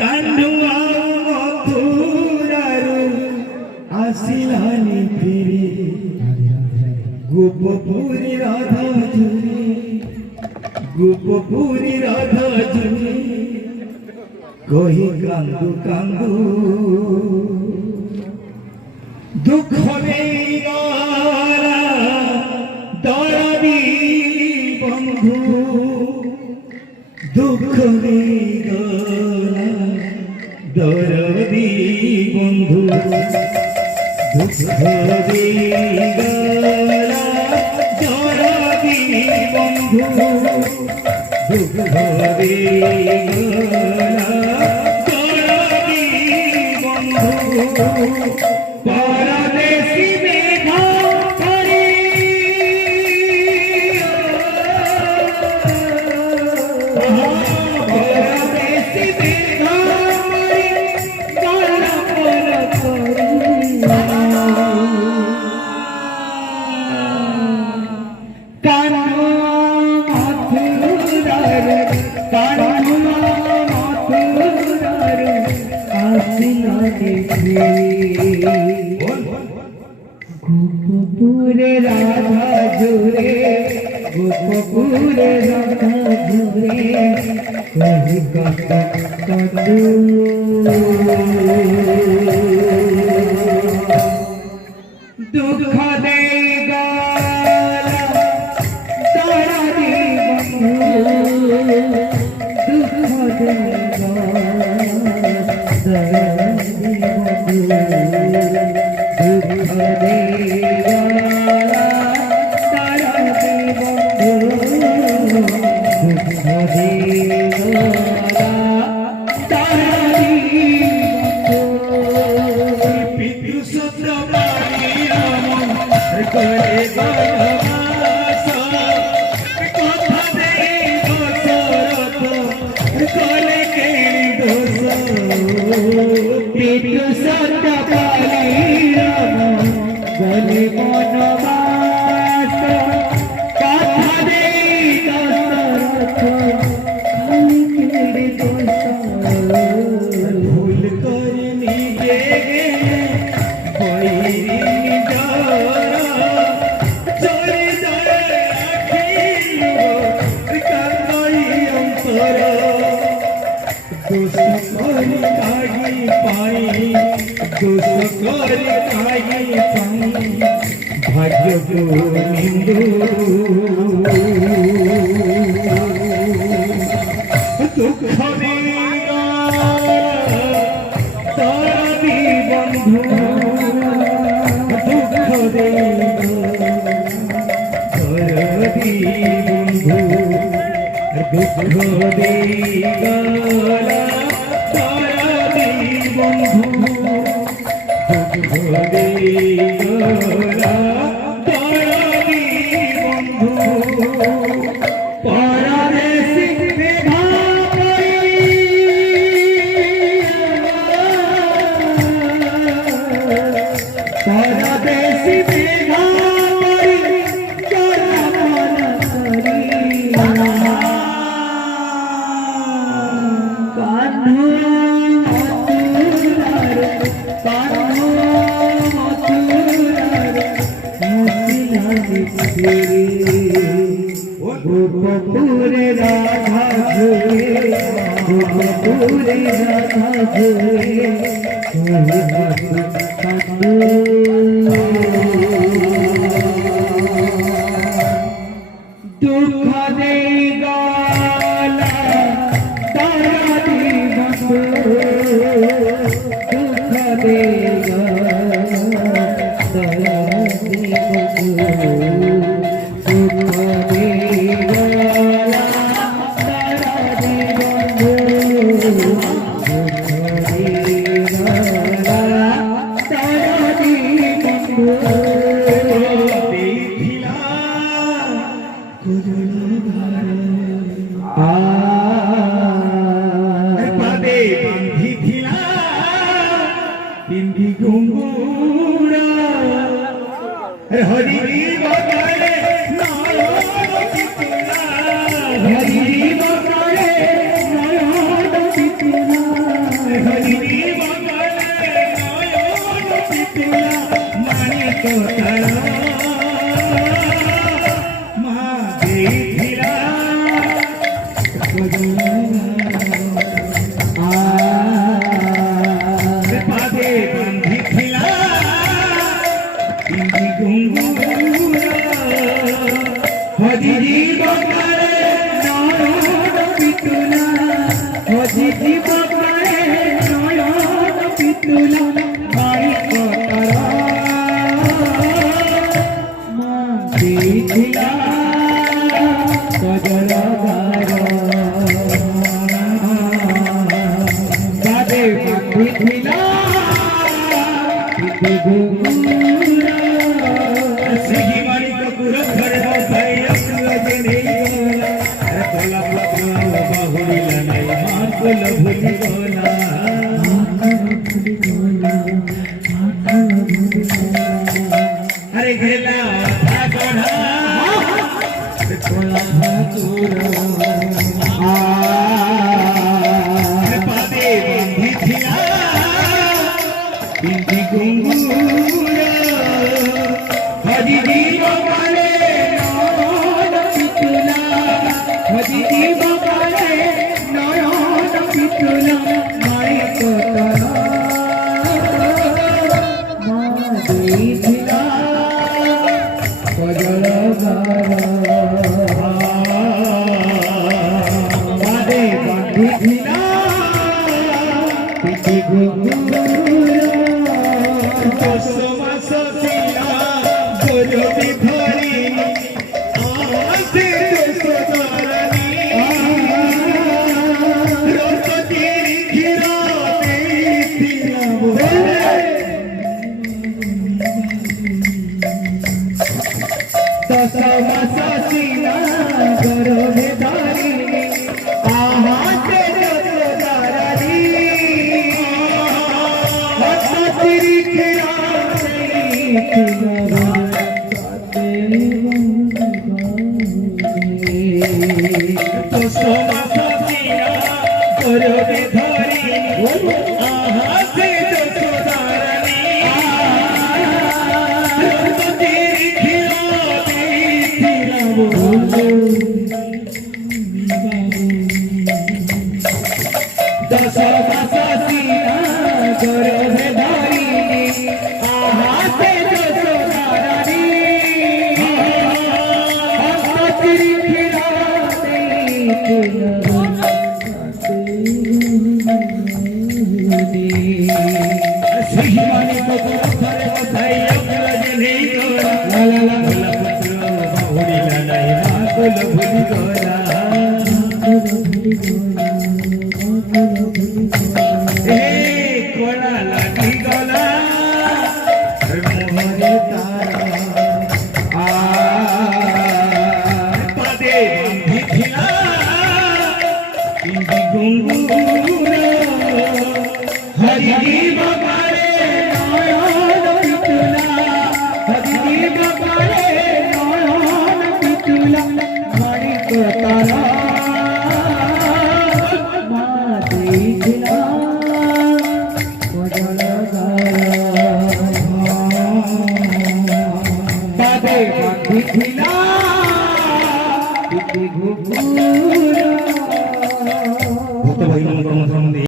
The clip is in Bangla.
কান্দুয়া মথুরারু আসিলানি ফিরি গোপপুরী রাধা ঝুরি গোপপুরী রাধা ঝুরি কহি কান্দু কান্দু দুঃখ নেই গলা দরদি বন্ধু দুঃখ নেই গলা দরদি বন্ধু দুঃখ নেই গলা দরদি বন্ধু দুঃখ নেই গলা দরদি বন্ধু পরদেশী মেঘা ধরি পরদেশী মেঘা ধরি গলা পর করি কানুয়া মথুরার আসিলানি গোপপুরে রাধা ঝুরে গোপপুরে রাধা ঝুরে কহি কান্দু দুঃখ দেই গলা দরদি বন্ধু দুঃখ দেই গলা দরদি বন্ধু দুঃখ দেই গলা দরদি বন্ধু দুঃখ দেই গলা দরদি বন্ধু পিতৃ সূত্র বাড়ি রাম করে বনবাস কথা দেই দশরথ কলে কেড়ি দোষ পিতৃ সূত্র বাড়ি রাম গলে বনবাস কথা দেই দশরথ কলে কেড়ি দোষ ভুল করে নিজে ভাগ্য নিন্দু দুঃখ দরদি বন্ধু দুঃখ দরদি বন্ধু দুঃখ দেই গলা দরদি বন্ধু দুঃখ দেই গলা দরদি বন্ধু পরদেশী মেঘা পরদেশী মেঘা গোপপুরে রাধা ঝুরে গোপপুরে রাধা ঝুরে দুঃখ দেই গলা দরদি বন্ধু দুঃখ দেই গলা দরদি বন্ধু हरि बगाड़े हरि बगाड़े মাকুল ভুলি গলা আরে গেলা গড়া কোলা চুর পাদে বাঁধিছিলা পিন্দি ঘুঙ্গুর হরি জীব কালে নয়ন পিতুলা হরি জীব কালে নয়ন পিতুলা মায়ে কোতলা মা দেইছিলা কজল বাদে বাঁধিছিলা পিন্দি ঘুঙ্গুর মাস ছিলা গরবি ধরি আসে দোসরানি রততির ঘিরা দেইছিলাম দশ মাস ছিলা গরবি ধরি আসে দোসরানি রততির ঘিরা করবে ধরি আহাসে দোসরানি রততির ঘিরা দেইছিলাম দশ মাস ছিলা গর্ভে ধরি আহাসে দোসরানি রততির ঘিরা দেইছিলাম শ্রীমানি ঘরে বসাই অগ্রজ নেই গোরা লালা লালা পুত্র বাহুরিলা নাই মাকুল ভুলি গোরা হে কোলা লাগি গলা মোহরে তারা পদে বাঁধিছিলা পিন্দি ঘুঙ্গুর হরি জীব কালে নয়ন পিতুলা হরি জীব কালে নয়ন পিতুলা মারি তারা মা দেইছিলা কজল বাদে বাঁধিছিলা পিন্দি ঘুঙ্গুর ভক্ত ভাই